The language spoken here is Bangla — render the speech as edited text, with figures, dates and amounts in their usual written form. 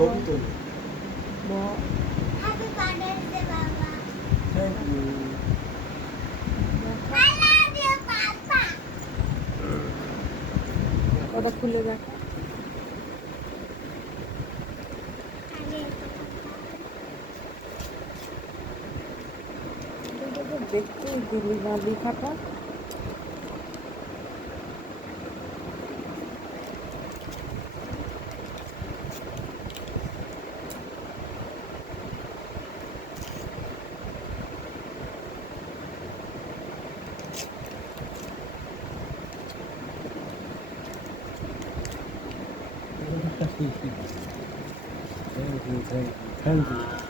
ছবি তোলো। হ্যাপি বার্থডে বাবা। Thank you. I love you papa. ওটা খুলে দেখা। দেখতেই দিলি না লেখাটা। Thank you, thank you, thank you.